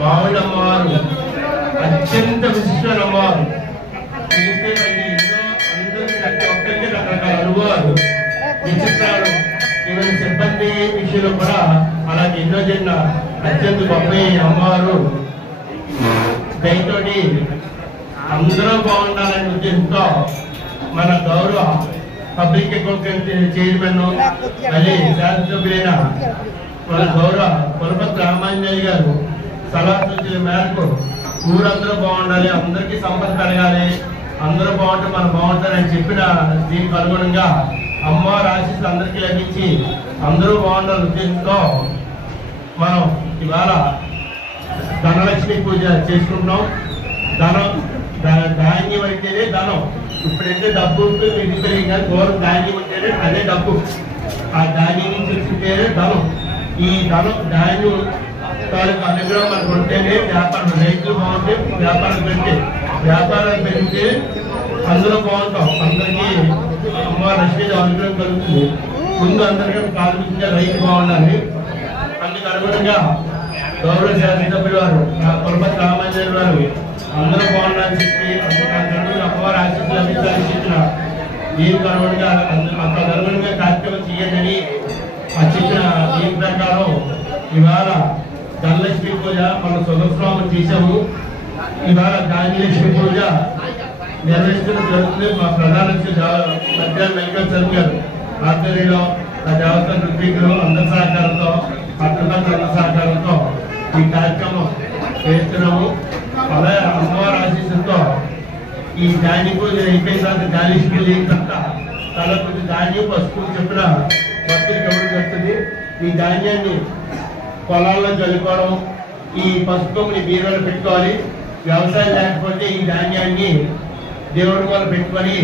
మావులమ్మవారు అత్యంత విశిష్టమ్మవారు ఒక్కరికి రకరకాల అనుభవాలు విచిత్రాలు ఈవెన్ సిబ్బంది విషయంలో కూడా అలాగే ఎన్నో చిన్న అత్యంత గొప్ప అమ్మవారు దయతోటి అందరూ బాగుండాలనే ఉద్దేశంతో మన గౌరవ పబ్లిక్ అకౌంటెంట్ చైర్మన్ మళ్ళీ శాసనసభ్యులైన మన గౌరవ పురపతి రామాంజనేయ గారు సలహా సూచనల మేరకు ఊరందరూ బాగుండాలి, అందరికీ సంపద కలగాలి, అందరూ బాగుంటే మనం బాగుంటారని చెప్పిన దీనికి అనుగుణంగా అమ్మవారి ఆశీస్సులు అందరికీ లభించి అందరూ బాగుండాలని ఉద్దేశంతో మనం ఇవాళ ధనలక్ష్మి పూజ చేసుకుంటున్నాం. ధాన్యం అయితేనే ధనం. ఇప్పుడైతే డబ్బు మిగిలిపోయి కానీ గౌరవ ధాన్యం ఉంటేనే అదే డబ్బు. ఆ ధాన్యం నుంచి వచ్చితేనే ధనం. ఈ ధనం ధాన్యం తాలూకు అనుగ్రహం మనకు ఉంటేనే వ్యాపారం, రైతులు బాగుంటే వ్యాపారం పెడితే, వ్యాపారాలు పెరిగితే అందరూ బాగుంటాం. అందరికీ అమ్మవారి లక్ష్మీ అనుగ్రహం కలుగుతుంది. ముందు అందరికీ ప్రాథమికంగా రైతు బాగుండాలి. అందుకు అనుగుణంగా గౌరవ శాసనసభ్యులు వారు పురపతి రామాంజనేయ గారు అందరూ బాగుండాలని చెప్పి అమ్మవారి ఆశీస్సులు లభించాలని చెప్పిన దీనికి అనుగుణంగా అక్కడ అనుగుణంగా కార్యక్రమం చేయండి చెప్పిన దీని ప్రకారం ఇవాళ ధనలక్ష్మి పూజ మన సుదర్శనం చేశాము. ఇవాళ ధాన్యలక్ష్మి పూజ నిర్వహించడం జరుగుతుంది. మా ప్రధాన మధ్యాహ్నం వెంకటేశ్వర గారు ఆధ్వర్యంలో ఆ దేవత ఋత్వికులు అందరి సహకారంతో పట్టణ సహకారంతో ఈ కార్యక్రమం చేస్తున్నాము. అలాగే అమ్మవారి ఆశీస్సులతో ఈ ధాన్య పూజ అయిపోయిన తర్వాత ధాన్యలక్ష్మి పూజ అయిన తర్వాత తల కొద్ది ధాన్యం పసుపు చెప్పిన భక్తులకి ఇవ్వడం జరుగుతుంది. ఈ ధాన్యాన్ని పొలాల్లో చల్లుకోవడం, ఈ పసుపుని బీరువాలో పెట్టుకోవాలి. వ్యవసాయం లేకపోతే ఈ ధాన్యాన్ని దేవుడి వల్ల పెట్టుకొని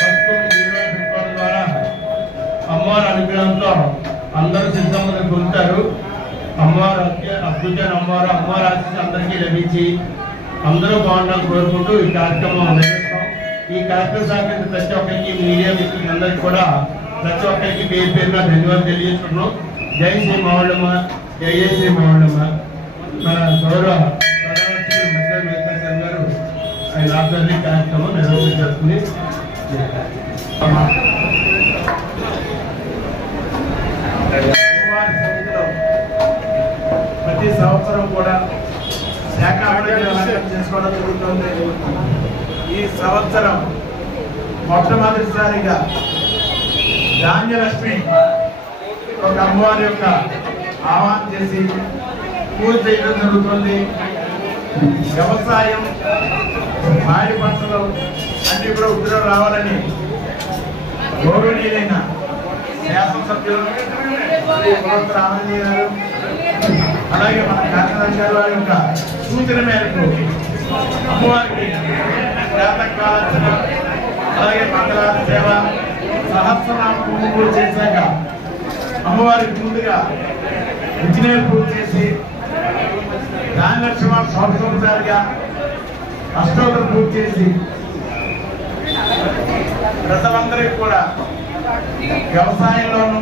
పసుపుని బీరువాలో పెట్టుకోవడం ద్వారా అమ్మవారి అనుగ్రహంతో అందరూ సిద్ధంగా పొందుతారు. అమ్మవారు అద్భుతమైన అమ్మవారి ఆశీస్సులు అందరికీ లభించి అందరూ బాగుండాలని కోరుకుంటూ ఈ కార్యక్రమం నిర్వహిస్తాం. ఈ కార్యక్రమం సహకరించిన ప్రతి ఒక్కరికి, మీడియా మిత్రులకి అందరికీ కూడా ప్రతి ఒక్కరికి పేరు పేరున ధన్యవాదాలు తెలియజేస్తున్నాం. జై శ్రీ మావులమ్మ, జై శ్రీ మావులమ్మ. మన గౌరవ ప్రధానమంత్రి మధ్య వెంకటేశ్వర గారు ఆయన ఆధ్వర్యంలో కార్యక్రమం నిర్వహించబడుతుంది. ప్రతి సంవత్సరం కూడా శాఖాహారం చేసుకోవడం జరుగుతుంది. ఈ సంవత్సరం మొట్టమొదటిసారిగా ధాన్యలక్ష్మి ఒక అమ్మవారి యొక్క ఆహ్వానం చేసి పూజ చేయడం జరుగుతుంది. వ్యవసాయం, పాడి పంటలు అన్ని కూడా ఉద్యోగం రావాలని గౌరవనీయులైన శాసనసభ్యులు రామాంజనేయ గారు అలాగే మన కార్యదర్శి గారి వారి యొక్క సూచన మేరకు అమ్మవారికి జాతకాలర్చన అలాగే మంగళారతి సేవ సహస్రనామ పూజ చేశాక అమ్మవారికి ముందుగా ఇంజనీర్ పూజ చేసి ధాన్యలక్ష్మి సంవత్సరాలుగా అష్టోత్తర పూజ చేసి ప్రజలందరికీ కూడా వ్యవసాయంలోనూ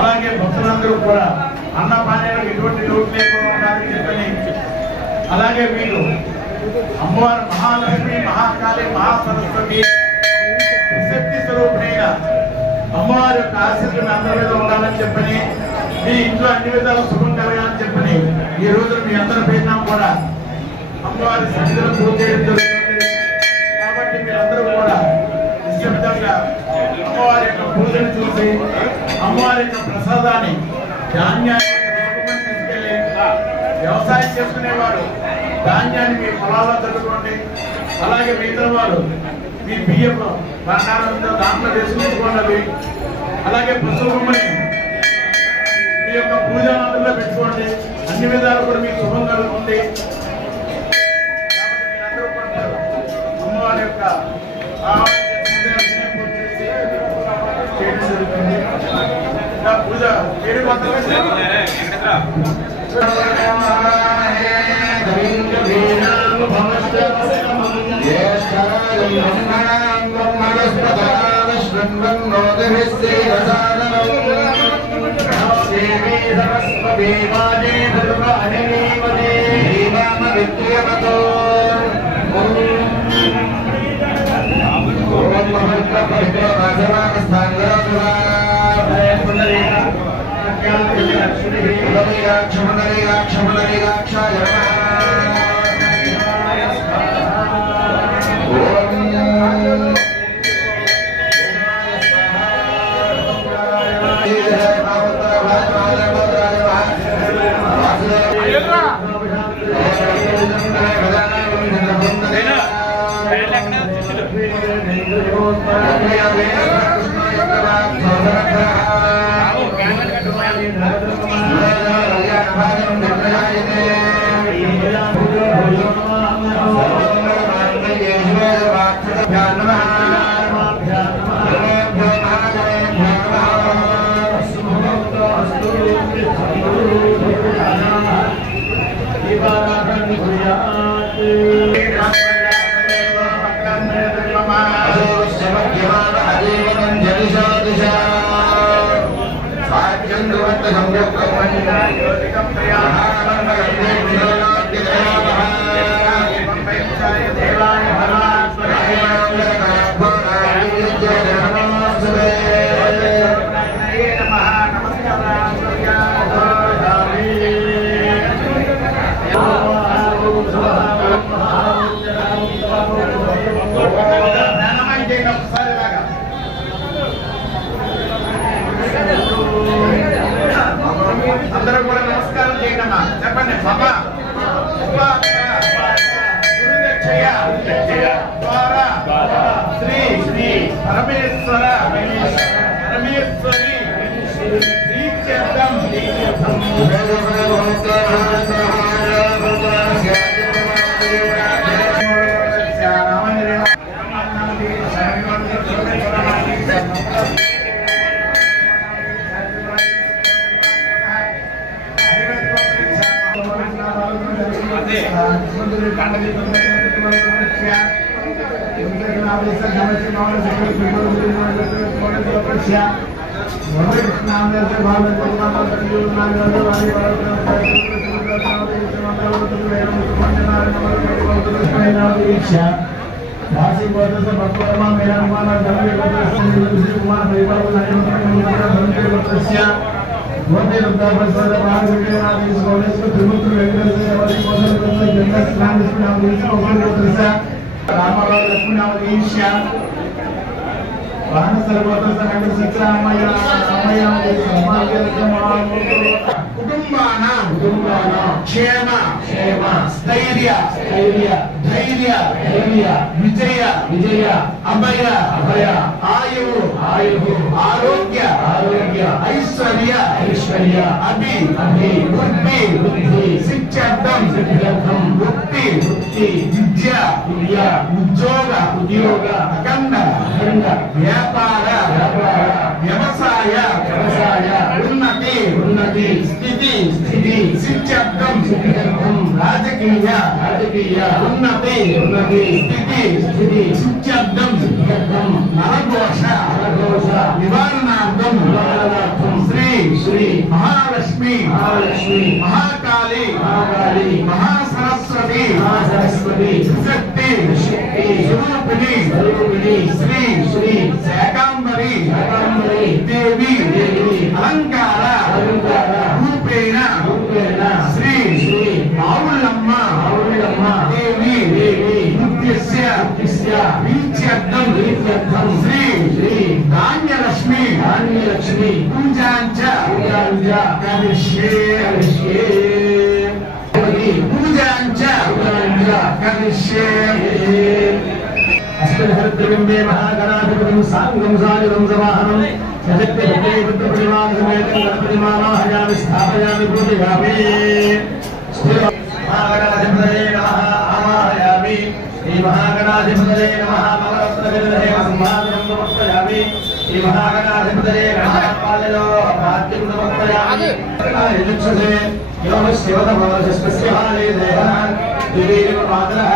అలాగే భక్తులందరూ కూడా అన్నపానీయాలకు ఎటువంటి లోటు లేకుండా ఉండాలని చెప్పని అలాగే వీళ్ళు అమ్మవారు మహాలక్ష్మి, మహాకాళి, మహాసరస్వతి శక్తి స్వరూపిణైన అమ్మవారి యొక్క ఆశీర్వాదం అందరి మీద ఉండాలని చెప్పని మీ ఇంట్లో అన్ని విధాలు శుభం కలగాలని చెప్పని ఈ రోజు మీ అందరి పేరున కూడా అమ్మవారి సన్నిధిలో పూజ చేయడం జరుగుతుంది. ధాన్యాన్ని తీసుకెళ్ళి వ్యవసాయం చేసుకునేవారు ధాన్యాన్ని మీ పొలాల్లో చదువుకోండి. అలాగే మిగతా వారు మీ బియ్యం బంగారంతో దాంట్లో చేసుకుంటున్నది. అలాగే పశువుమ్మని మీ యొక్క పూజా మందిరంలో పెట్టుకోండి. అన్ని విధాలు కూడా మీకు శుభం కలుగుతుంది. కాబట్టి మీరందరూ కూడా అమ్మవారి యొక్క పూజ అందరూ కూడా నమస్కారం చేయడమ్మా. చెప్పండి బాబా శ్రీ శ్రీ పరమేశ్వర పరమేశ్వరి శ్రీచక్రం క్షేమ స్థైర్య ధైర్య విజయ అభయ ఆయువు ఆరోగ్య ఐశ్వర్య వృద్ధి సిద్ధ్యర్థం వృత్తి విద్య ఉద్యోగ అఖండ వ్యాపార వ్యవసాయ ఉన్నతి స్థితి సిద్ధ్యర్థం రాజకీయ ఉన్నతి స్థితి సిద్ధ్యర్థం నరఘోష నివారణార్థం శ్రీ మహాలక్ష్మి మహాకాళి మహాసరస్వతి శక్తి స్వరూపిణి శ్రీ శాకాంబరి దేవి అలంకార రూపేణ శ్రీ ఆవులమ్మ దేవి నృత్యస్య ప్రీత్యర్థం శ్రీ ధాన్యలక్ష్మి పూజాంచ अस्मद्भद्रबिम्बे महागणाधिपतिं साङ्गं सायुधं समाहनं सजक्तभद्रैवत्रपरिमाणसमेतं गणपतिमावाहयामि स्थापयामि पूजयामि महागणाधिपतये नमः आवाहयामि श्रीमहागणाधिपतये नमः मकररत्नविदधे सम्मानं समर्पयामि श्रीमहागणाधिपतये नमः पादयो पाद्यं समर्पयामि यजुक्षसे योगस्योतमोजस्कस्य हाले देहः दिवीर्मातरः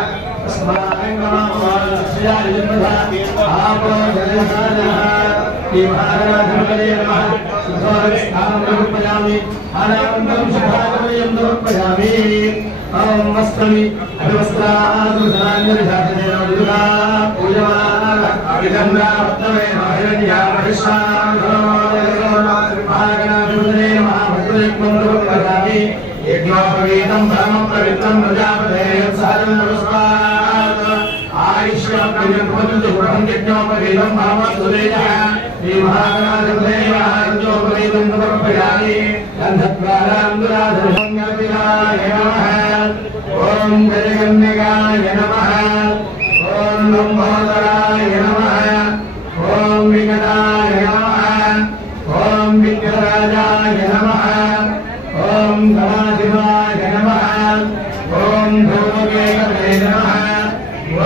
यज्ञोपवीतं परमं पवित्रं प्रजापते यत्सारं नमस्कार आयुष्यं प्रजन्मन्तु गुणं यज्ञोपवीतं परमं सुदेयः श्रीमहागणाधिपतये यज्ञोपवीतं समर्पयामि गन्धद्वारान्दुराधर्मज्ञापिनाय नमः ॐ जयगन्निकाय नमः ॐ लम्बोदराय नमः ॐ विकटाय नमः ॐ विघ्नराजाय नमः ॐ गणाधिपाय नमः ॐ धूमकेतवे नमः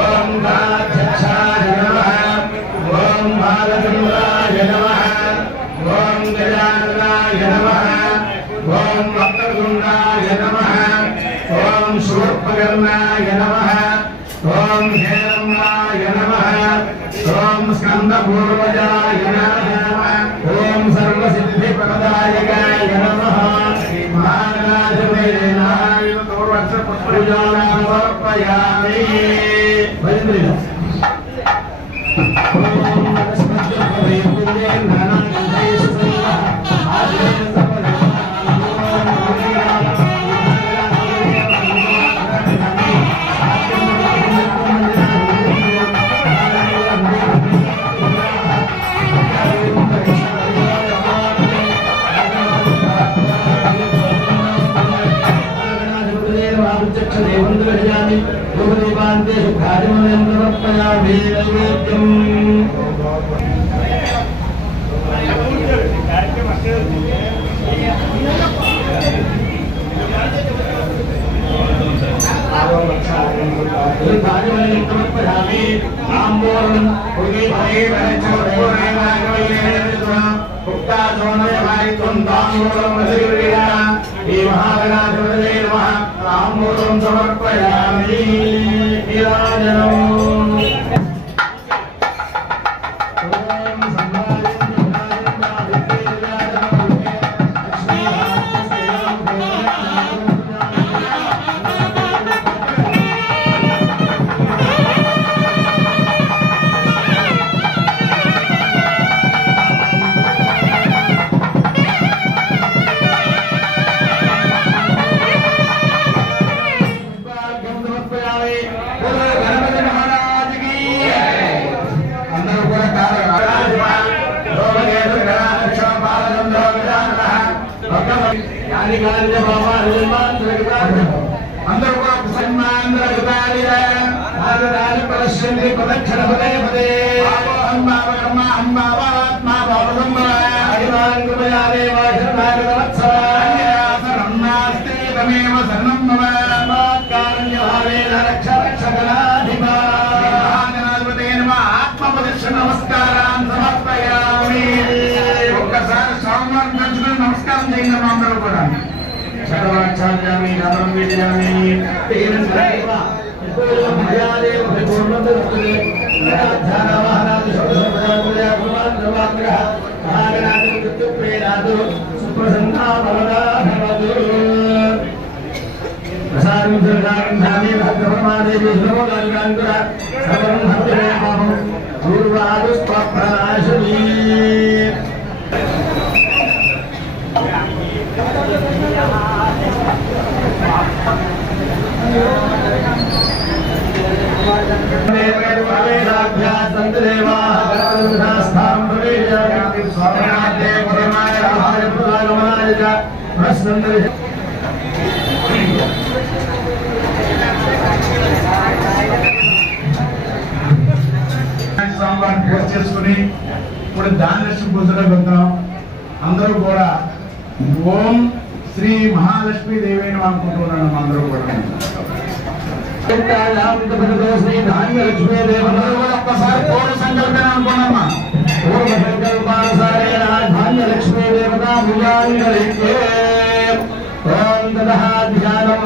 ॐ गणाध्यक्षाय नमः ॐ बालचन्द्राय नमः ॐ गजाननाय नमः ॐ वक्रतुण्डाय नमः ॐ शूर्पकर्णाय नमः ॐ हेरम्बाय नमः ॐ स्कन्दपूर्वजाय नमः ॐ सर्वसिद्धिप्रदायकाय नमः అందరూ కూడా నమస్కారం సమర్పయామి. ఒక్కసారి స్వామివారిని పెంచుకుని నమస్కారం చేయండి. అందరూ కూడా చదవాచార్యామి నమరం విజయామి స్వామివారిని పూజ చేసుకుని ఇప్పుడు దానలక్ష్మి పూజలో వెళ్తాం. అందరూ కూడా ఓం శ్రీ మహాలక్ష్మీ దేవి అని అనుకుంటున్నాను. అందరూ కూడా ఒక్కసారి పూర్ణ సంకల్పన అనుకున్నామా? పూర్ణ సంకల్పానుసారేణ ధాన్యలక్ష్మీ దేవత భుజాంగలికే ఓం తదః ధ్యానం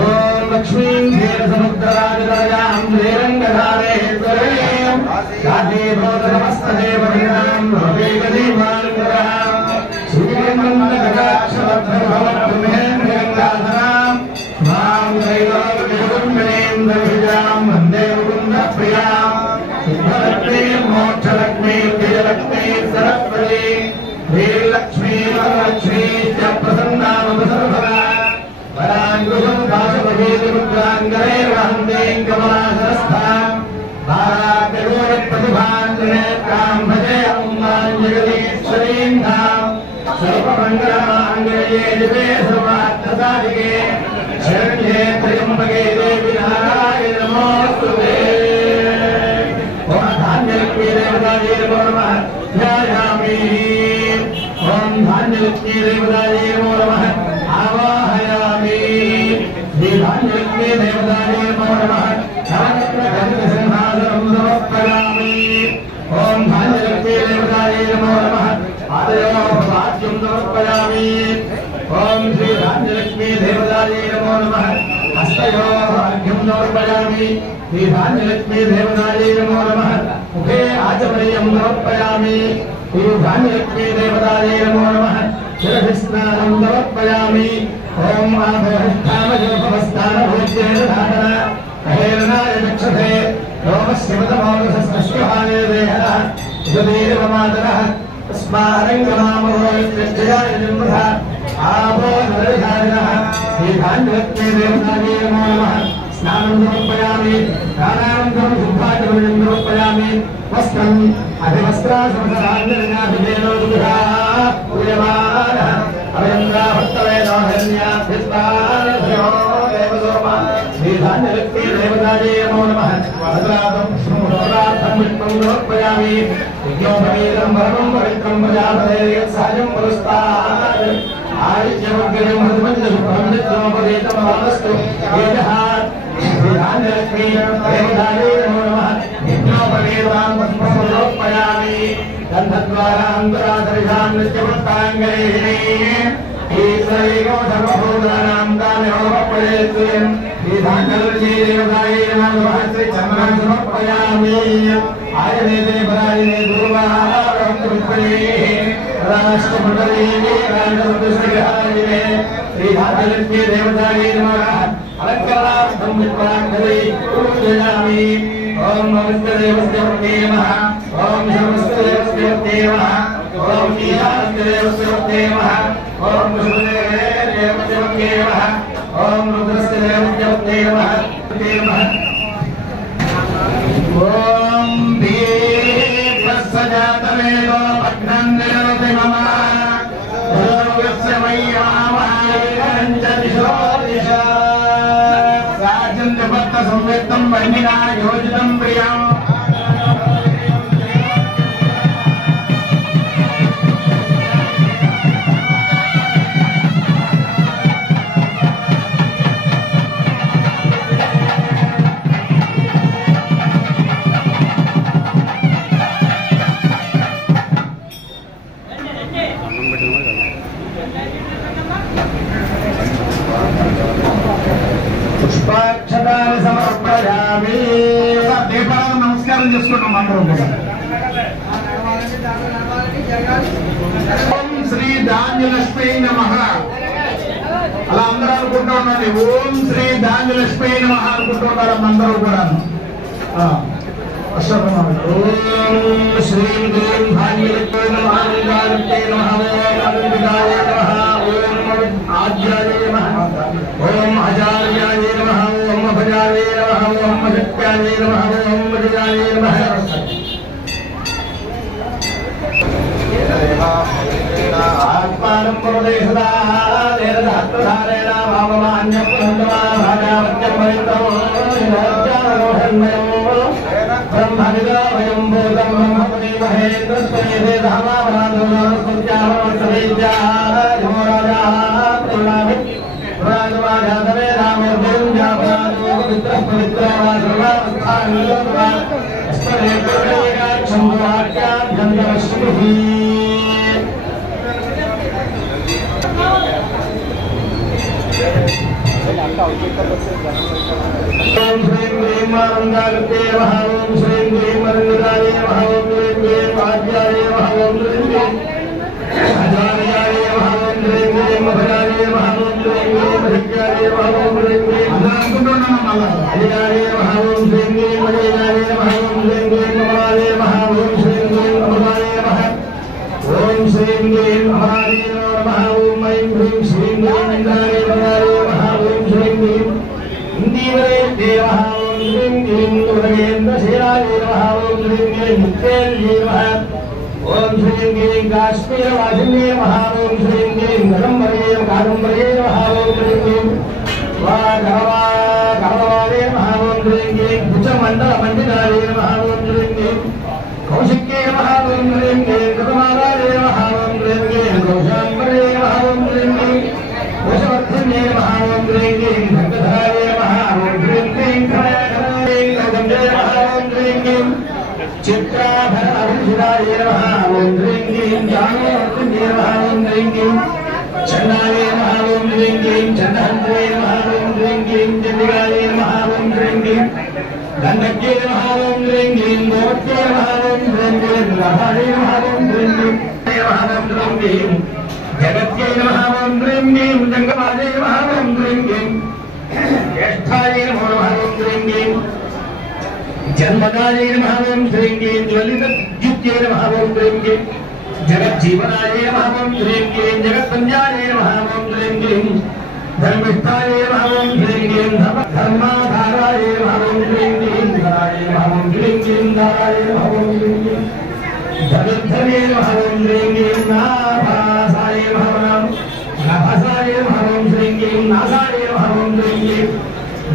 ఓం లక్ష్మీం ధీర సముద్రరాజరాజాం శ్రీరంగధారేశ్వరీం సాధే భవతమస్తదేవ వినాం భవేగదీమాంగరాం శ్రీమంగళాక్షరభవద్భుమేంద్రగంగాధరాం మాం దైవోపనిషుంబినేంద్రవిజాం వందే ముకుంద ప్రియాం సిద్ధలక్ష్మీం మోక్షలక్ష్మీం విజయలక్ష్మీం సరస్వతీ శ్రీలక్ష్మీం వరలక్ష్మీశ్చ ప్రసన్నామసర్వదా పరాంగుశం దాసభగేతిముద్రాంగరైర్వహంతేం కమలాసరస్థాం భారాకరోత్ప్రతిభాంజనేత్రాం భజే అమ్మాం జగదీశ్వరీం ధాం సర్వమంగళమాంగళ్యే దివే సర్వార్థసాధికే శరణ్యే త్ర్యంబకే దేవి నారాయణి నమోస్తుతే. ఓం ధాన్యలక్ష్మీ దేవతాయే నమో నమః ధ్యాయామి. ఓం ధాన్యలక్ష్మీ దేవతాయే నమో నమః ఆవాహయామి. శ్రీ ధాన్యలక్ష్మీ దేవతాయే నమో నమః సింహాసనం సమర్పయామి. ఓం ధాన్యలక్ష్మీ దేవతాయే నమో నమః పాదయోపాద్యం సమర్పయామి. ఓం శ్రీ ధాన్యలక్ష్మీ దేవతాయే నమో నమః హస్తయోపాద్యం సమర్పయామి. శ్రీ ధాన్యలక్ష్మీ దేవతాయే నమో నమః ముఖే ఆచమనీయం సమర్పయామి. శ్రీ ధాన్యలక్ష్మీ దేవతాయే నమో నమః శిరసి స్నానం సమర్పయామి. ఓం ఆభరణస్థానభోజ్యేన ధారణ హేరణాయ చక్షతే లోమస్యమతమౌరసస్య దేహ సుధీరమాతరః తస్మారంగమామోజయాయ జన్మః ఆభో నరధారిణః శ్రీ ధాన్యలక్ష్మీ దేవతాయే నమో నమః స్నానం సమర్పయామి. దానానంతరం శుద్ధాచమనం సమర్పయామి. వస్త్రం అధివస్త్రాసమసరాంజలినాభిజేనో దుఃఖా పూయమానః అభయంద్రాభక్తవేదోహన్యాభిస్వానభ్యో దేవసోమా శ్రీ ధాన్యలక్ష్మీ దేవతాయే నమో నమః భద్రాదం శృణోరార్థం విష్ణుం సమర్పయామి. యజ్ఞోపవీతం పరమం పవిత్రం ప్రజాపతేర్యత్సహజం పురస్తాత్ ఆయుష్యమగ్రం హృదమంజపరమిత్రోపవేతమస్తు ఏజః శ్రీ ధాన్యలక్ష్మీ దేవతాయే నమో నమః యజ్ఞోపవీతాం పుష్పం సమర్పయామి. గంధద్వారాంతరాధరిషాం నిత్యవృత్తాంగైః ఈశ్వరీగో సర్వభూతానాం దానయోపయేత్ శ్రీ ధాన్యలక్ష్మీ దేవతాయే నమో నమః శ్రీ చంద్రం సమర్పయామి. ఆయనేతే పరాయనే దుర్వాహారవృత్పరే రాష్ట్రమండలే రాజవృత్తిశ్రీహాయనే శ్రీ ధాన్యలక్ష్మీ దేవతాయే నమః అలంకరణార్థం విప్రాంగలే పూజయామి. ఓం నమస్తదేవస్య నమః ఓం శర్వస్తదేవస్య నమః ఓం నీలాస్తదేవస్య నమః ఓం కృష్ణదేవస్య నమః ఓం రుద్రస్య దేవస్య నమః. ఓం దీపస్సజాతవేదో భగ్నందిరోతి మమ భోగస్య మయ్యామాయంచదిశో దిశా సాజన్యపత్త సంవేత్తం వర్ణినా యోజితం ప్రియం. పుష్పాక్షతాన్ని సమర్పయామి. దీపాలకు నమస్కారం చేసుకుంటాం అందరం కూడా. ఓం శ్రీ ధాన్యలక్ష్మీ నమః అలా అందరూ అనుకుంటూ ఉండండి. ఓం శ్రీ ధాన్యలక్ష్మీ నమః అనుకుంటున్నారు అందరూ కూడా. ఓం శ్రీ ధాన్యలక్ష్మీ నమః ఓం ఆద్యాయ నమః ఓం ఆచార్యాయ నమః ఓం అభజాయ నమః ఓం అజత్యాయ నమః ఓం విజయాయ నమః. ఆత్మానం పరదేశ ब्रह्मविदा वयं भूतं ब्रह्मपुरी महेन्द्रस्वनेभे धामावराधोलास्पत्याववर्तवेद्याः राजा प्रणामि राजवाजातवे रामोर्जं जापनादो पवित्रः पवित्रः सर्वावस्थानिलोकः अस्मदेवोदयगाक्षं वाक्यां गन्धवश्रुभिः ओम श्रीं ह्रीं मानन्दागते नमः ओम श्रीं ह्रीं मरङ्गदाय नमः ओम श्रीं ह्रीं वाद्याय नमः ओम श्रीं ह्रीं अजार्याय नमः ओम श्रीं ह्रीं मभयाय नमः ओम श्रीं ह्रीं मधिक्याय नमः ओम श्रीं ह्रीं अजार्याय नमः ओम श्रीं ह्रीं मजयाय नमः ओम श्रीं ह्रीं ममाय नमः ओम श्रीं ह्रीं अमराय नमः ओम श्रीं ह्रीं अमराय नमः ओम ऐं ह्रीं श्रीं ह्रीं इंद्राय नमः ओम श्रीं ह्रीं इंदीवरे देवः ओम श्रीं ह्रीं उदगेन्द्रशेराय नमः ओम श्रीं ह्रीं मुक्तेन्द्राय नमः ओम श्रीं ह्रीं काश्मीरवासिन्ये नमः ओम श्रीं ह्रीं गणम्बरे नमः ओम श्रीं ह्रीं वागवाय नमः ओम श्रीं ह्रीं भुजमण्डलमण्डिताय नमः ओम श्रीं ह्रीं कौशिक्ये नमः ओम श्रीं ह्रीं कृतमालाय नमः ओम श्रीं ह्रीं कौशाम्बरे नमः ओम श्रीं ह्रीं वशवर्धन्ये नमः ओम श्रीं ह्रीं भक्तधाय नमः ओम श्रीं ह्रीं खयाधराय नमः ओम श्रीं ह्रीं चित्राधराय नमः ओम श्रीं ह्रीं ज्ञानवर्धन्ये नमः ओम श्रीं ह्रीं चण्डाय नमः ओम श्रीं ह्रीं चण्डहन्त्रे नमः ओम श्रीं ह्रीं चण्डिकाय नमः ओम श्रीं ह्रीं गण्डक्ये नमः ओम श्रीं ह्रीं गोमत्ये नमः ओम श्रीं ह्रीं राधाय नमः ओम श्रीं ह्रीं जगत्यै नमः ओम श्रीं ह्रीं जङ्गमाय नमः ओम श्रीं ह्रीं ज्येष्ठाय नमः ओम श्रीं ह्रीं जन्मदाय नमः ओम श्रीं ह्रीं ज्वलितद्युत्ये नमः ओम श्रीं ह्रीं जगज्जीवनाय नमः ओम श्रीं ह्रीं जगत्संज्ञाय नमः ओम श्रीं ह्रीं धर्मिष्ठाय नमः ओम श्रीं ह्रीं धर्माधाराय नमः ओम श्रीं ह्रीं धराय नमः ओम श्रीं ह्रीं धाराय नमः ओम श्रीं ह्रीं धनुर्धरे नमः ओम श्रीं ह्रीं नाभासाय नमः नाभासाय नमः ओम श्रीं ह्रीं नासाय नमः ओम श्रीं ह्रीं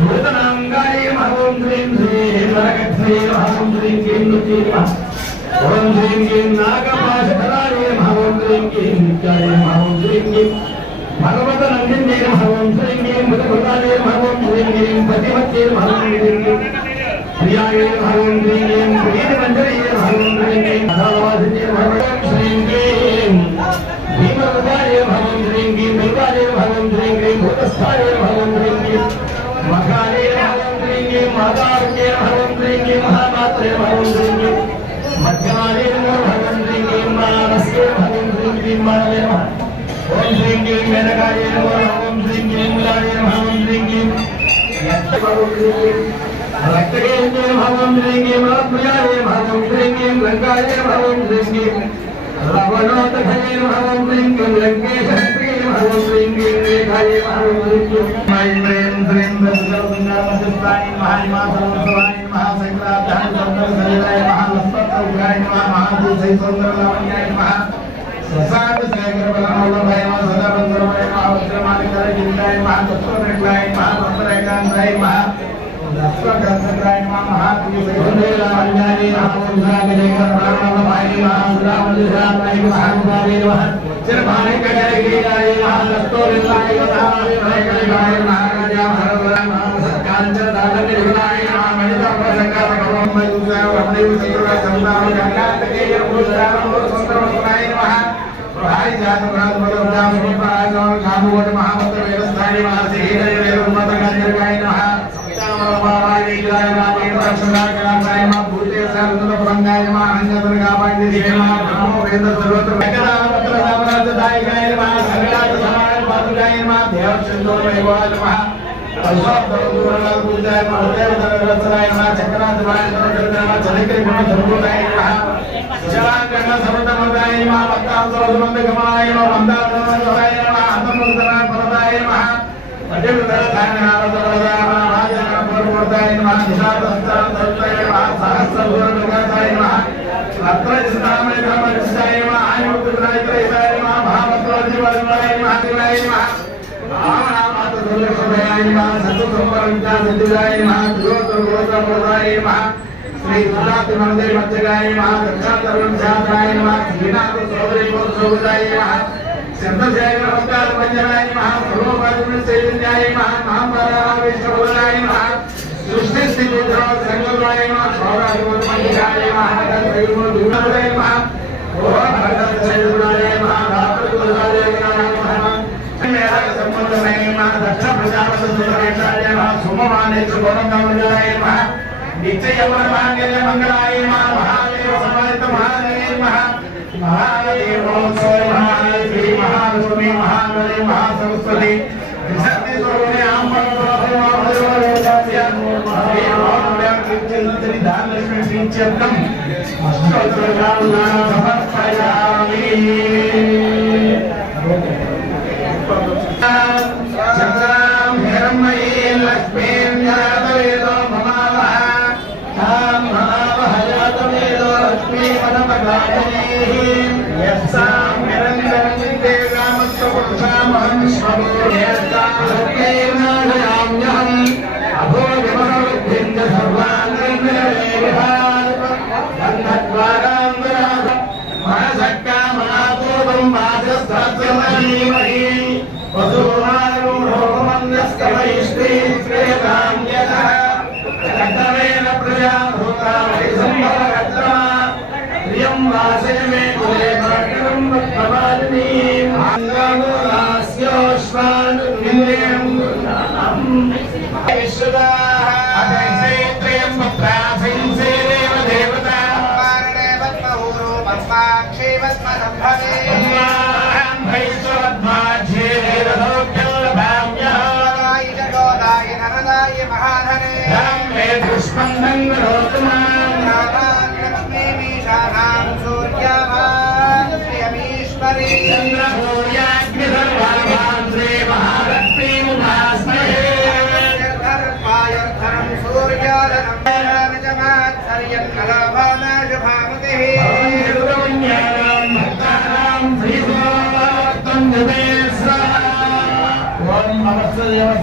भूतनांगाय नमः ओम श्रीं ह्रीं नरकत्रे नमः ओम श्रीं ह्रीं नुचे नमः ओम श्रीं ह्रीं नागपाशधराय नमः ओम श्रीं ह्रीं नित्याय नमः ओम श्रीं ह्रीं भगवतनन्दिन्ये नमः ओम श्रीं ह्रीं बुधभुताय नमः ओम श्रीं ह्रीं पतिमत्ये नमः ओम श्रीं ह्रीं प्रियाय नमः ओम श्रीं ह्रीं प्रीतिमञ्जरी नमः ओम श्रीं ह्रीं अदावासिन्ये नमः ओम श्रीं ह्रीं भीमरूपाय नमः ओम श्रीं ह्रीं दुर्गाय नमः ओम श्रीं ह्रीं भूतस्थाय नमः ओम श्रीं ह्रीं मखाने नमः ओम श्रीं ह्रीं मातार्ये नमः ओम श्रीं ह्रीं महामात्रे नमः ओम श्रीं ह्रीं मध्यमाने नमः ओम श्रीं ह्रीं मानस्ये नमः ओम श्रीं ह्रीं मानवे नमः ओम श्रीं ह्रीं मेनकाय नमः ओम श्रीं ह्रीं मूलाय नमः ओम श्रीं ह्रीं रक्तकेन्द्रे नमः ओम श्रीं ह्रीं प्रियाय नमः ओम श्रीं ह्रीं लङ्काय नमः ओम श्रीं ह्रीं लवणोदधये नमः ओम श्रीं ह्रीं लङ्केशप्रिये नमः ओम श्रीं ह्रीं रेखाय नमः ओम श्रीं ह्रीं ऐं श्रीं दशरथुण्डामध्यस्थाय महामासवत्सवाय महासंक्रांताय सौन्दर्यशरीराय महालक्ष्मणोग्राय नमः महाभूषैसौन्दर्यलावण्याय नमः स्वसागरबलमौलभाय नमः सदाबन्धरमाय नमः वज्रमालिकरजिन्दाय नमः तत्त्वनिर्णाय नमः तत्त्वरेखान्ताय नमः लक्ष्मणग्रन्थकाय नमः महाभूषैसौन्दर्यलावण्याय नमः वज्रागरेखरबलमौलभाय नमः सुरामलिशाय नमः नमः चिरभानिकगरगिरियाय नमः तत्त्वनिर्णाय नमः वज्रागरेखाय नमः राजामहरवराय नमः सत्काञ्चनदाननिर्णाय नमः मणितप्रसङ्गातकवम्मयुषाय रमणीयसुराय संसारं गङ्गातकेय पुरुषाय नमः प्रभाय जातप्रातमदोदाम सुपराय कामोद महामंत्रवेदस्थाय नमः श्रीहरिवेदमतगंधर्वाय नमः सप्तामरमाय नीलाय नमः दक्षिणाय नमः भूते सर्वतोपरंगाय नमः अंजनगावाय नमः ब्रह्मो वेद सर्वत्र वेदावत्रदावराजदायकाय नमः सर्गाय समाय पादुकाय नमः देवचंद्रोमेवाय नमः अश्वत्थपूर्णाय महदेवदरसराय नमः चक्राधराय नमः चलिक्रे गुणधर्मोदाय नमः चलाकर्ण सर्वतमदाय नमः भक्तांसोदमन्दगमाय नमः मंदारसराय नमः अंतमोदराय परदाय नमः अजयदरधाय नमः राजनापुरमूर्ताय नमः दिशादस्ताय नमः सहस्रदूरगताय नमः अत्रचितामय धर्मचिताय नमः आयुर्दाय नमः महामंत्रोजिवाय नमः देवाय नमः आमानामातुर्लक्षदाय नमः सत्संपरंचा सिद्धिदाय नमः त्रिलोकगोत्रप्रदाय नमः श्री दुर्गाति मंदिर मध्यगाय नमः दक्षातरुण शास्त्राय नमः श्रीनाथ सौदरी सोदाय नमः चंद्रशेखर नमस्कार पंजनाय नमः सर्वपादिन चैतन्याय नमः महापराः विष्णुभुजाय नमः सृष्टि स्थिति ध्रुव संगमाय नमः शौराधिपतियाय नमः गणपतिगुरु दुर्गाय नमः ओम भगवते नमः भागवते नमः मेरा संबंधमय नमः दक्ष प्रजापति सुरेशाय नमः सोमवाने सुगोणंगमंगलाय नमः नित्ययवन मांगल्य मंगलाय नमः महादेव समाहित महादेव नमः महादेव श्री महालक्ष्मी महागौरी महासरस्वती शक्ति स्वरूपे आंबन धनलक्ष्मी श्री चक्रम समर्पयामि चंद्रां हिरण्मयी लक्ष्मीं जातवेदो ममावः तां ममावः जातवेदो लक्ष्मी पदपगामिनीं यस्सां निरन्तरं देवामस्तपुरुषामहं स्वमूर्यस्तां लक्ष्मीर्नादयाम्यहम् अभोजमनोवृद्धिं च सर्वान् गन्धद्वारां मनसक्कामनापूर्वं वाचस्तास्यमनीमहि वधूमारूढोमन्यस्तमैष्टीश्रेतां यतः प्रजा भूता वैसम्भवत्रमा प्रियं वासय मे कुले भाग्यं भक्तवादिनीं आङ्गानुरास्योश्वान् इन्द्रियं विश्वदाः अदैत्रयं भक्तासिं सेदेव देवता पारणे पद्महूरो पद्माक्षे पद्मसम्भवे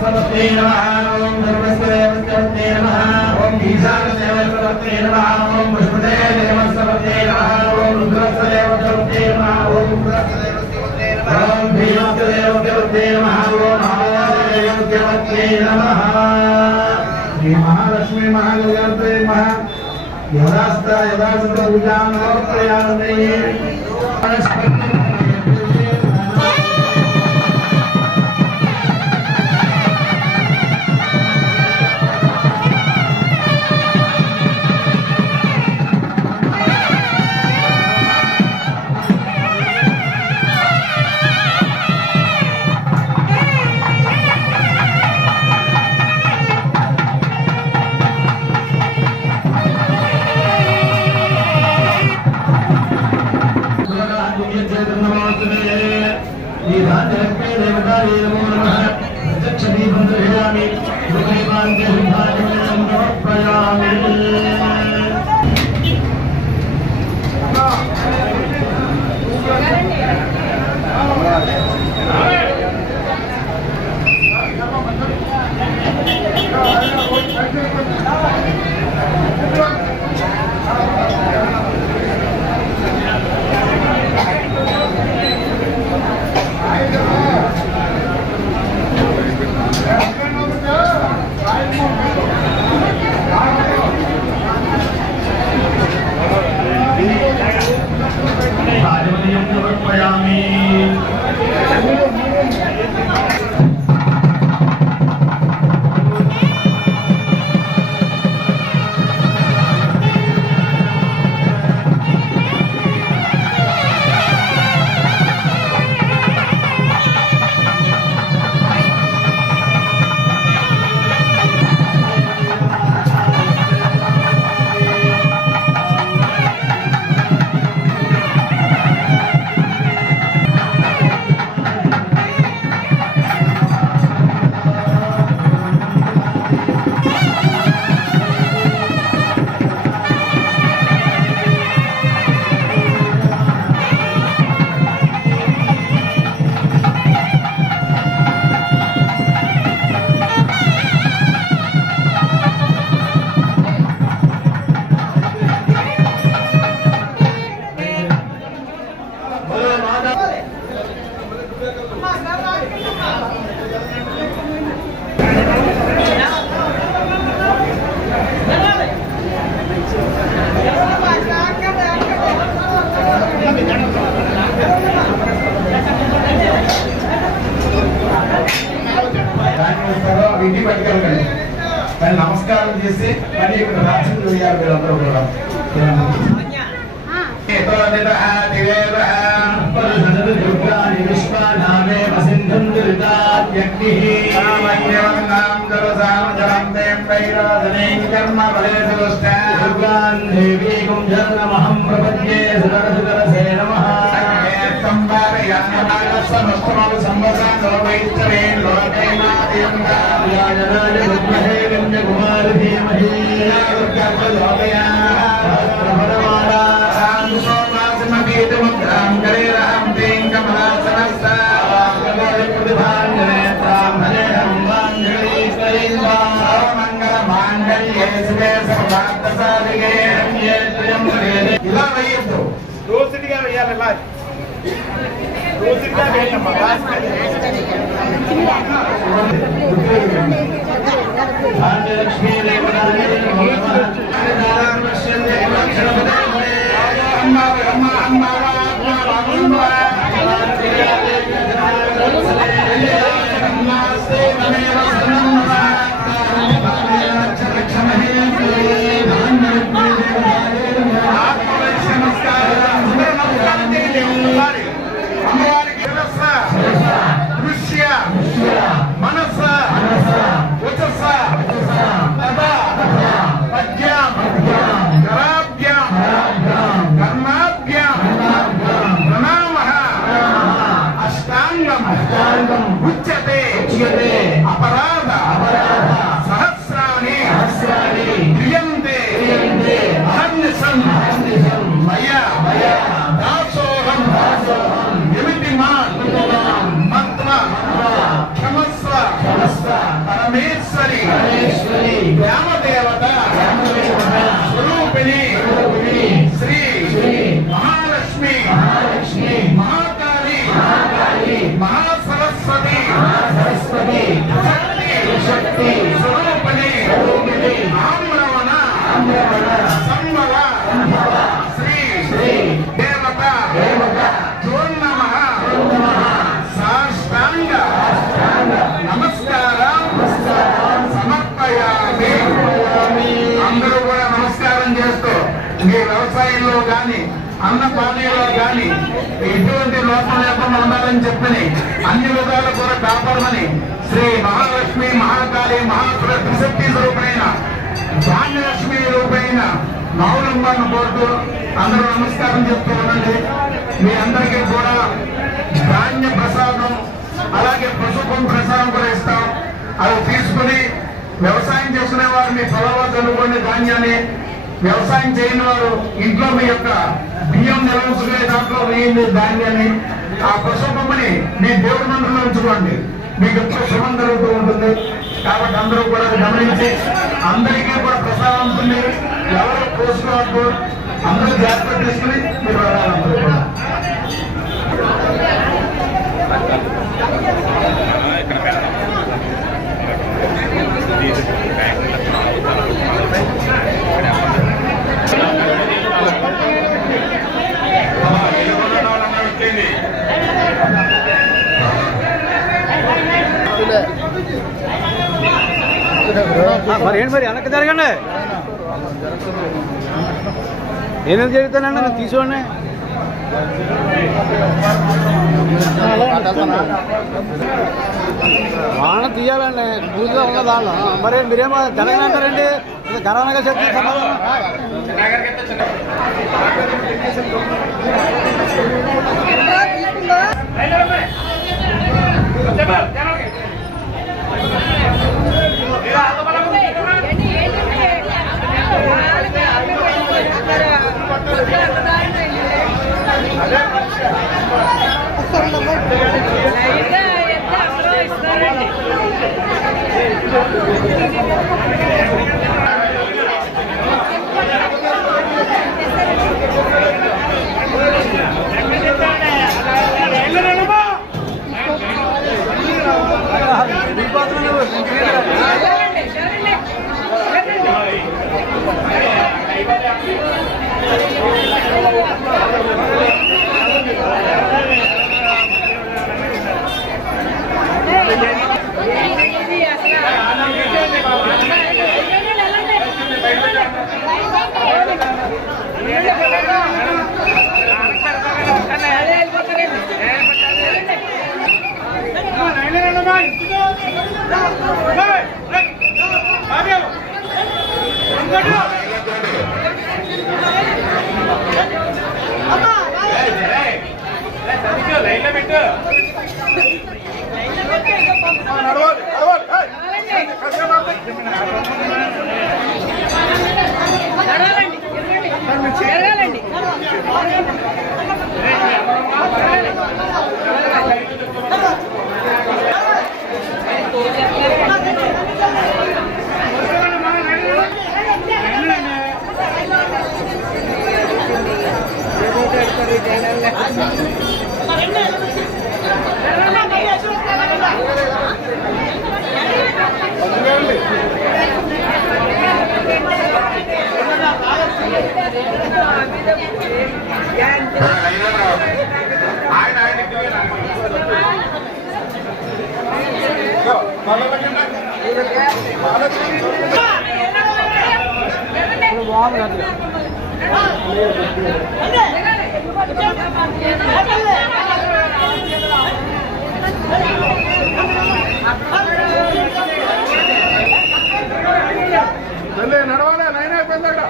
सरस्वती नमः ओम धर्मस्वते नमः ओम ईशानदेवस्वते नमः ओम पुष्पदेवस्वते नमः ओम रुद्रस्वते नमः ओम रुद्रस्वते नमः ओम भीमस्वते नमः ओम महादेवस्वते नमः श्री महालक्ष्मी महागौरी नमः यदास्ता यदास्ता पूजां समर्पयामि ఇంటి పట్టుకెళ్ళండి. దాన్ని నమస్కారం చేసి మళ్ళీ ఇక్కడ రాష్ట్రం వేయాలి మీరందరూ కూడా. ఇలా వేయద్దు, రోజుగా వేయాలి. ఇలా రోజుగా వేయమ్మా. అపరాధ సహస్రాణి క్రియంతే అహర్నిశం మయా దాసోహం యమితిమాన్ మంత్ర క్షమస్వ పరమేశ్వరి గ్రామదేవత స్వరూపిణి శ్రీ మహాలక్ష్మి మహాకాళి మహాసరస్వతి శక్తి స్వరూపిణి ఆమ్రవణ సంభవ శ్రీ దేవత జోన్నమః సాష్టాంగ నమస్కారం సమర్పయామి. అందరూ కూడా నమస్కారం చేస్తూ మీ వ్యవసాయంలో గాని అన్న పానీయంలో గాని ఎటువంటి లోపం లేకుండా ఉండాలని చెప్పని అన్ని విధాలు కూడా కాపాడమని శ్రీ మహాలక్ష్మి మహాకాళి మహాసుర త్రిశక్తి రూపైన ధాన్యలక్ష్మి రూపైన మౌలంబాన్ని కోరుతూ అందరూ నమస్కారం చెప్తూ ఉండండి. మీ అందరికీ కూడా ధాన్య ప్రసాదం అలాగే పశుపం ప్రసాదం కూడా ఇస్తాం. అవి తీసుకుని వ్యవసాయం చేసుకునే వారు మీ పొలంలో చల్లుకోండి ధాన్యాన్ని. వ్యవసాయం చేయని వారు ఇంట్లో మీ యొక్క బియ్యం నిలవసుకునే దాంట్లో వేయండి ధాన్యాన్ని. ఆ పశుపమ్మని మీ దేవుడి మంత్రంలో ఉంచుకోండి, మీకు ఎక్కువ శుభం జరుగుతూ ఉంటుంది. కాబట్టి అందరూ కూడా గమనించి అందరికీ కూడా ప్రసాదం ఉంటుంది. ఎవరు పోసుకోవద్దు, అందరూ జాగ్రత్త తీసుకుని మీరు వెళ్ళాలందరూ కూడా. మరి ఏంటి మరి వెనక్కి జరగండి. నేనేం జరుగుతానండి, నేను తీసుకోండి. వాన తీయాలండి, పూజగా ఉన్న దానిలో. మరి మీరేమో తెలంగాణ అంటారండి, ఘనంగా చెప్తే నడవాలి నైన్ అయిపోయిందట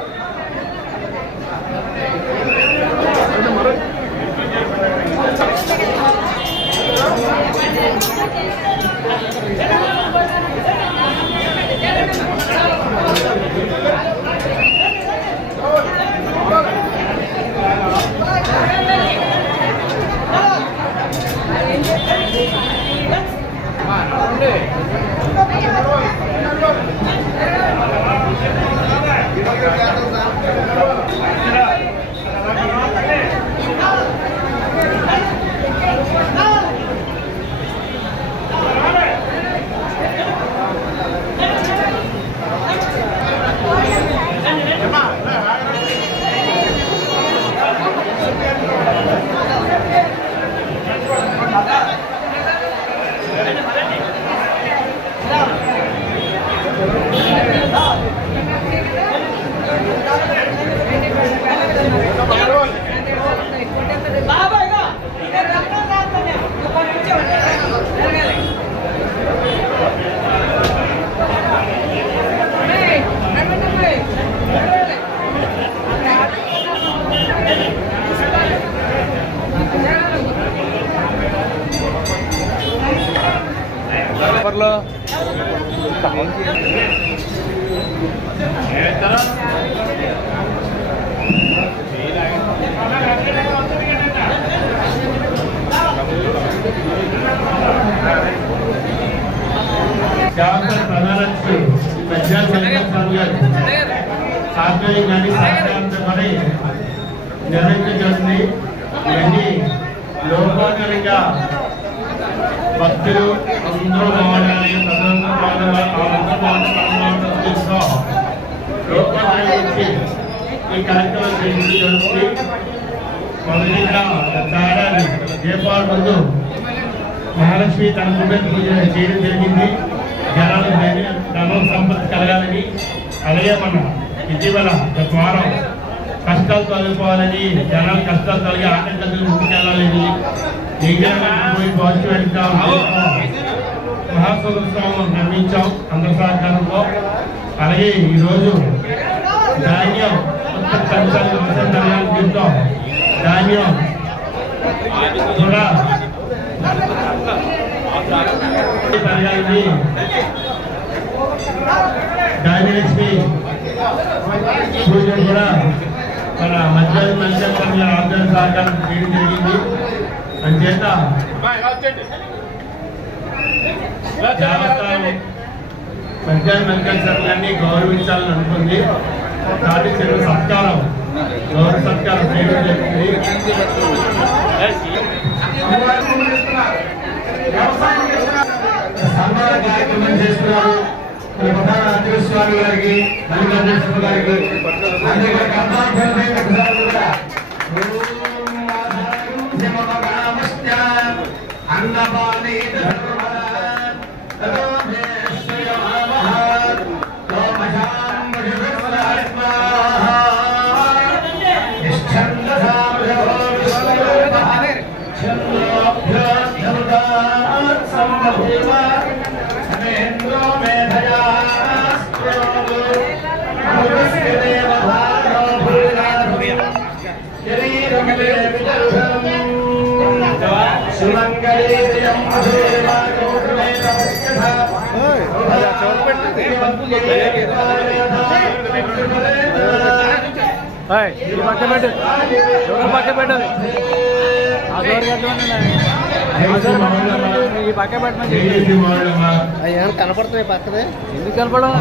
డాక్టర్ ప్రధానమంత్రి ప్రజా సంఘాలు సాధ్యం కానీ సాధ్యాంతపడి నిర్వహించబడింది. ఇవన్నీ లోకోత్తరంగా భక్తులు అందరూ బాగుండాలి, లోకోత్తరించి ఈ కార్యక్రమం జరుగుతుంది. మొదటిగా ఏడాది దీపావళి ముందు మహాలక్ష్మి తన మొబైల్ పూజ చేయడం జరిగింది. జనాలు ధనం సంపత్తి కలగాలని, అలాగే మన ఇటీవల గత వారం కష్టాలు తొలగిపోవాలని, జనాలు కష్టాలు తొలగి ఆటంకాలు ముందుకెళ్ళాలని పోయి పాజిటివ్ ఎగ్జామ్ మహాసోత్సవం నిర్మించాం అందరి సహకారంలో. అలాగే ఈరోజు ధాన్యం దీంతో ధాన్యం కూడా ధాన్యలక్ష్మి పూజ కూడా మన మధ్యాహ్నం మంచి ఆందోళన సహకారం చేయడం జరిగింది. అంచేత మధ్యాహ్నం మంత్రాన్ని గౌరవించాలని అనుకుంది. కాబట్టి చిన్న సత్కారం గౌరవ సత్కారం చేయడం జరిగింది. సన్మాన కార్యక్రమం చేస్తున్నారు ప్రధాన అధ్యక్ష స్వామి గారికి, మల్లికార్జున గారికి, పక్క పెట్టాలి ఈ పక్క పెట్టమని ఏమైనా కనపడుతున్నాయి పక్కనే ఎందుకు కనపడం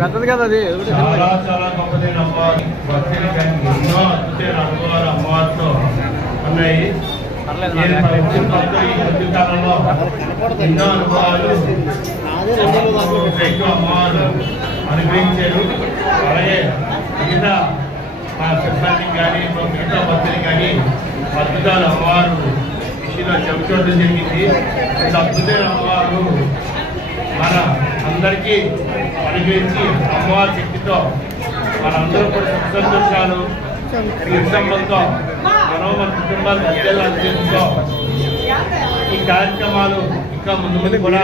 పెద్దది కదా అది చాలా చాలా గొప్పదైన అమ్మవారు. భక్తులకి ఎన్నో అద్భుతమైన అనుభవాలు అమ్మవారితో ఉన్నాయి. నేను ఈ మధ్యకాలంలో ఎన్నో అనుభవాలు అమ్మవారు అనుగ్రహించారు. అలాగే మిగతా మా సిబ్బందికి కానీ మిగతా భక్తులు కానీ అద్భుతాలు అమ్మవారు విషయంలో చెప్పుకోవడం జరిగింది. అద్భుతమైన అమ్మవారు మన అందరికీ అనుగ్రహించి అమ్మవారి శక్తితో మనందరూ కూడా సంతోషాలు సంబంధంతో మనం మన కుటుంబాలు మధ్యలో అందించుకో ఈ కార్యక్రమాలు ఇంకా ముందు ముందు కూడా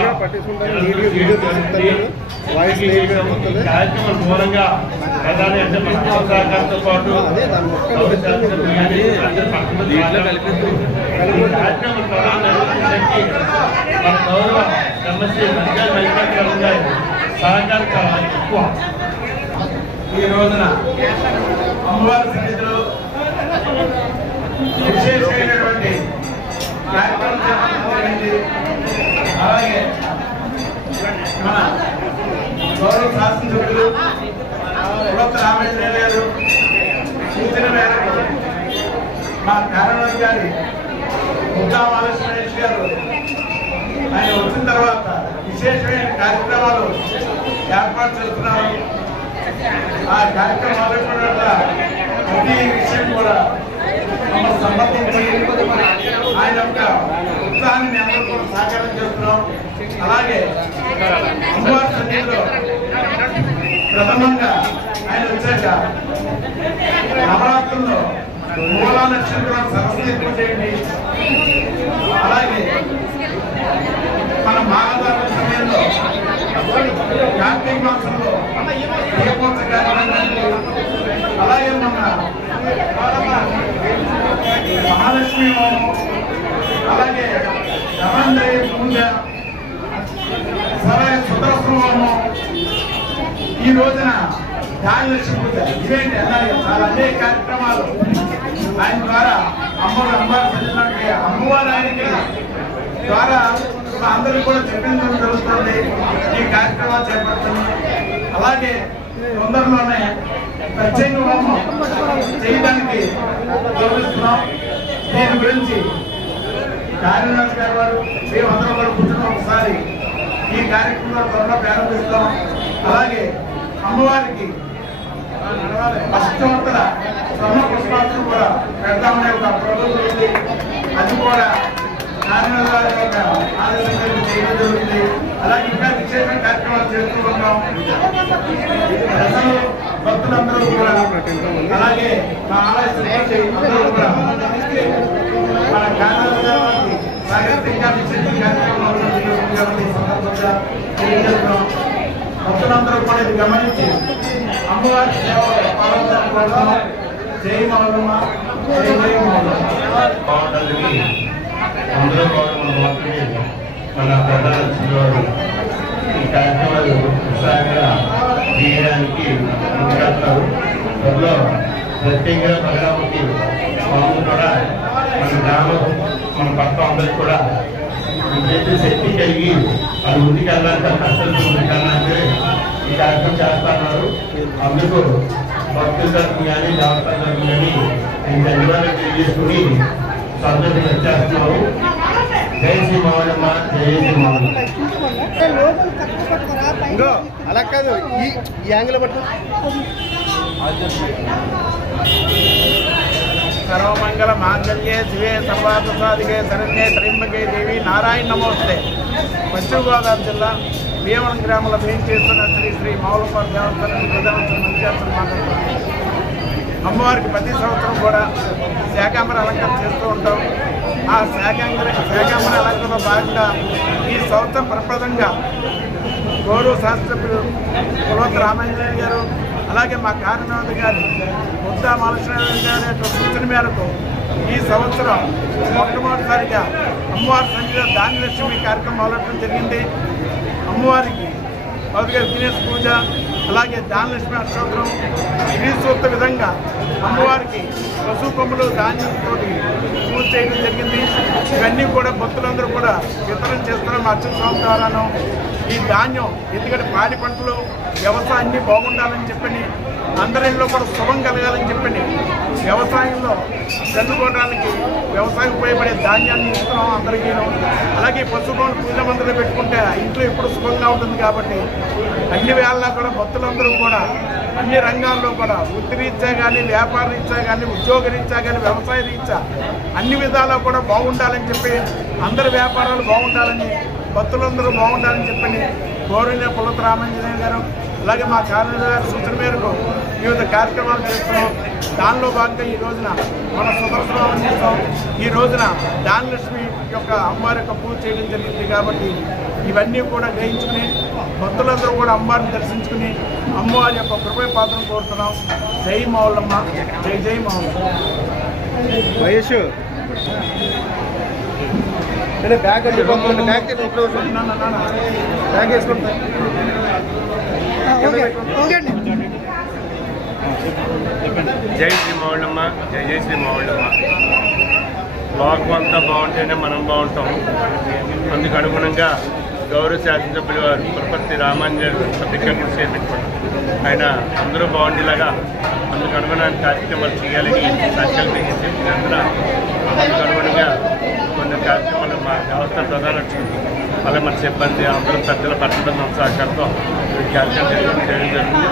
కార్యక్రమాల మూలంగా ప్రధాని అంటే మన సహకారంతో పాటు కార్యక్రమం ప్రధానికి మన గౌరవ సమస్య సహకారం చాలా ఎక్కువ. ఈ రోజున అమ్మవారి సన్నిధిలో విశేషమైనటువంటి కార్యక్రమం చేపట్టబడింది. అలాగే మన గౌరవ శాసనసభ్యులు పులత్త రామేశ్వర గారు సూచన మేరకు మా కార్యవర్గ గారి ముద్దా బాలకృష్ణ గారు ఆయన వచ్చిన తర్వాత విశేషమైన కార్యక్రమాలు ఏర్పాటు చేస్తున్నారు. ఆ కార్యక్రమాలు ప్రతి విషయం కూడా మమ్మల్ని సంబంధించి ఆయన యొక్క ఉత్సాహాన్ని అందరూ కూడా సహకారం చేస్తున్నాం. అలాగే అమ్మవారి సన్నిధిలో ప్రథమంగా ఆయన వచ్చాక నవరాత్రుల్లో మూలా నక్షత్రం సరస్వతి పూజ చేయండి. అలాగే మన మాఘదాన సమయంలో కార్తీక మాసంలో దీపోత్సవ కార్యక్రమాలు, అలాగే మన మహాలక్ష్మి హోమం, అలాగే ధనంజయ పూజ, సరాయ సుదర్శన హోమం, ఈ రోజున ధాన్యలక్ష్మి పూజ, ఇవేంటి అలాగే చాలా అనేక కార్యక్రమాలు ఆయన ద్వారా అమ్మవారి సన్నిధిలోకి అమ్మవారు ఆయనకి ద్వారా అందరూ కూడా చెప్పించడం జరుగుతుంది. ఈ కార్యక్రమాలు చేపడుతుంది. అలాగే తొందరలోనే ప్రత్యేక హోమం చేయడానికి గౌరవిస్తున్నాం. దీని గురించి కార్యనాథ్ గారు వారు మేమందరం కూడా కూర్చున్న ఒకసారి ఈ కార్యక్రమంలో త్వరలో ప్రారంభిస్తాం. అలాగే అమ్మవారికి అష్టోత్తర స్వర్ణ పుష్పాలను కూడా పెడతామనే ఒక ప్రభుత్వం ఉంది. అది కూడా కార్యనాథ్ గారి యొక్క ఆదేశంగా చేయడం జరుగుతుంది. అలాగే ఇంకా విశేషమైన కార్యక్రమాలు చేస్తూ ఉన్నాం. ప్రజలు భక్తులందరూ కూడా అలాగే మా ఆలయ సిబ్బంది అందరూ కూడా మన కార్యనాథ్ గారికి ఇంకా విశేష కార్యక్రమాలు సందర్భంగా తెలియజేస్తున్నాం. భక్తులందరూ కూడా ఇది గమనించి అమ్మవారి సేవలు పాల్గొనడం. జై మౌలమ్మ, జై జై మౌలమ్మ. అందరూ మన ప్రధాన వారు ఈ కార్యక్రమాలు ఉత్సాహంగా చేయడానికి ముందుకెళ్తారు. త్వరలో ప్రత్యేకంగా భగవతి స్వామి కూడా మన గ్రామం మన పక్క అందరికి కూడా చేసే శక్తి కలిగి అది ముందుకెళ్ళాలంటే కష్టం ముందుకెళ్ళాలంటే ఈ కార్యక్రమం చేస్తున్నారు. అందుకు భక్తుల తరఫు కానీ దేవతల తరఫు కానీ నేను ధన్యవాదాలు తెలియజేసుకుని సంతోషం వచ్చేస్తున్నాము. జై శ్రీ మౌలమ్మ, జై శ్రీ మౌలమ్మ. అలా కాదు, ఈ యాంగిల్ పట్టు. సర్వమంగళ మాంగళ్యే శివే సర్వార్థసాధికే శరణ్యే త్రయంబకే దేవి నారాయణ నమోస్తే. పశ్చిమ గోదావరి జిల్లా భీమవరం గ్రామంలో మేము చేస్తున్న శ్రీ శ్రీ మౌలమ్మ దేవస్థానం ప్రధాన మాట్లాడుతున్నాం. అమ్మవారికి ప్రతి సంవత్సరం కూడా శాకాంబర అలంకరణ చేస్తూ ఉంటాం. ఆ శాకాంబర అలంకరణలో భాగంగా ఈ సంవత్సరం ప్రప్రదంగా గౌరవ శాస్త్రజ్ఞులు పులత్త రామేశ్వర గారు, అలాగే మా కార్యనాథ్ గారు ముద్దా బాలకృష్ణ గారి యొక్క సూచన మేరకు ఈ సంవత్సరం మొట్టమొదటిసారిగా అమ్మవారి సన్నిధిలో ధాన్యలక్ష్మి కార్యక్రమం మొదలెట్టడం జరిగింది. అమ్మవారికి మొదటిగా దినేష్ పూజ, అలాగే ధాన్యలక్ష్మి అష్టోత్తరం, శ్రీ సూక్త విధంగా అమ్మవారికి పశు కొమ్ములు ధాన్యంతో పూజ చేయడం జరిగింది. ఇవన్నీ కూడా భక్తులందరూ కూడా వితరణ చేస్తున్నారు మా అర్చన స్వామి ద్వారాను. ఈ ధాన్యం ఎందుకంటే పాడి పంటలు వ్యవసాయం అన్నీ బాగుండాలని చెప్పని అందరిలో కూడా శుభం కలగాలని చెప్పండి వ్యవసాయంలో చల్లుకోవడానికి వ్యవసాయం ఉపయోగపడే ధాన్యాన్ని ఇస్తున్నాం అందరికీ. అలాగే పశువులను పూజ మందిలో పెట్టుకుంటే ఇంట్లో ఎప్పుడు శుభంగా ఉంటుంది కాబట్టి అన్ని వేళల్లో కూడా భక్తులందరూ కూడా అన్ని రంగాల్లో కూడా వృత్తి రీత్యా కానీ వ్యాపార రీత్యా కానీ ఉద్యోగ రీత్యా కానీ వ్యవసాయ రీత్యా అన్ని విధాలా కూడా బాగుండాలని చెప్పి అందరి వ్యాపారాలు బాగుండాలని భక్తులందరూ బాగుండాలని చెప్పని గౌరవనీయ పుల్లత రామాంజనేయ గారు అలాగే మా కార్యదర్శి గారి సూచన మేరకు వివిధ కార్యక్రమాలు చేస్తున్నాం. దానిలో భాగంగా ఈ రోజున మన సుదర్శనం చేస్తాం. ఈ రోజున ధాన్యలక్ష్మి యొక్క అమ్మవారి యొక్క పూజ చేయడం జరిగింది కాబట్టి ఇవన్నీ కూడా గ్రహించుకుని భక్తులందరూ కూడా అమ్మవారిని దర్శించుకుని అమ్మవారి యొక్క కృపయ పాత్రను కోరుతున్నాం. జై మావులమ్మ, జై జై మావులమ్మ. వయస్సు బ్యాగ్ బ్యాగ్ వేసుకుంటా. జై శ్రీ మావులమ్మ, జై జై శ్రీ మావులమ్మ. లోకం అంతా బాగుంటేనే మనం బాగుంటాం. అందుకు అనుగుణంగా గౌరవ శాసనసభ్యులు వారు పులపర్తి రామాంజనేయులు పత్రికా కూడా చేపెట్టుకోండి. ఆయన అందరూ బాగుండేలాగా అందుకు అనుగుణమైన కార్యక్రమాలు చేయాలని సంకల్పించి అందుకు అనుగుణంగా కొన్ని కార్యక్రమాలు మా వ్యవస్థ ప్రధాన అలాగే మన సిబ్బంది అందరూ పెద్దల పట్టడం సహకారంతో కార్యక్రమం చేయడం జరిగింది.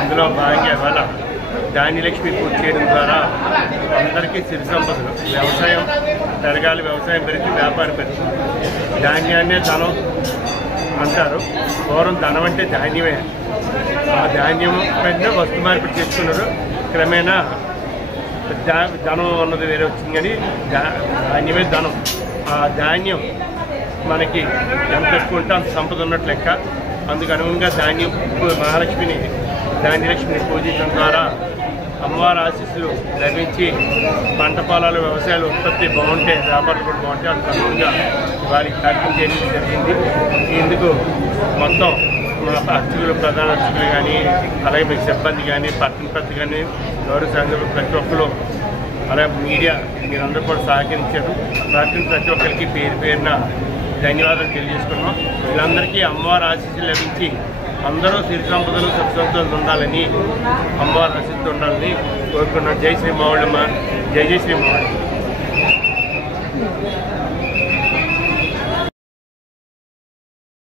అందులో భాగంగా ఇవాళ ధాన్యలక్ష్మి పూజ చేయడం ద్వారా అందరికీ సిరి సంపదలు వ్యవసాయం పెరగాలి, వ్యవసాయం పెరిగి వ్యాపారం పెరుగుతుంది. ధాన్యాన్నే ధనం అంటారు. పూర్వం ధనం అంటే ధాన్యమే. ఆ ధాన్యం పైన వస్తు మార్పిడి చేసుకున్నారు. క్రమేణా ధనం అన్నది వేరే వచ్చింది కానీ ధాన్యమే ధనం. ఆ ధాన్యం మనకి ఎంత ఎక్కువ ఉంటే అంత సంపద ఉన్నట్లు లెక్క. అందుకు అనుగుణంగా ధాన్యలక్ష్మిని పూజించడం ద్వారా అమ్మవారి ఆశీస్సులు లభించి పంట పొలాలు వ్యవసాయాలు ఉత్పత్తి బాగుంటే వ్యాపారాలు కూడా బాగుంటే అందుకు అనుగుణంగా వారికి కార్యక్రమం చేయడం జరిగింది. ఇందుకు మొత్తం మా అర్చకులు ప్రధాన అర్చకులు కానీ అలాగే మీ సిబ్బంది కానీ పట్టణ పెద్ద కానీ గౌరవ సంఘం ప్రతి ఒక్కరు అలాగే మీడియా మీరందరూ కూడా సహకరించారు. ప్రతి ఒక్కరికి పేరు పేరున ధన్యవాదాలు తెలియజేసుకున్నాం. వీళ్ళందరికీ అమ్మవారి ఆశీస్సులు లభించి అందరూ సిరి సంపదలు సుఖసంతోషాలు ఉండాలని అమ్మవారి ఆశీస్సులు ఉండాలని కోరుకున్నాం. జై శ్రీ మావులమ్మ, జై జై శ్రీ మావులమ్మ.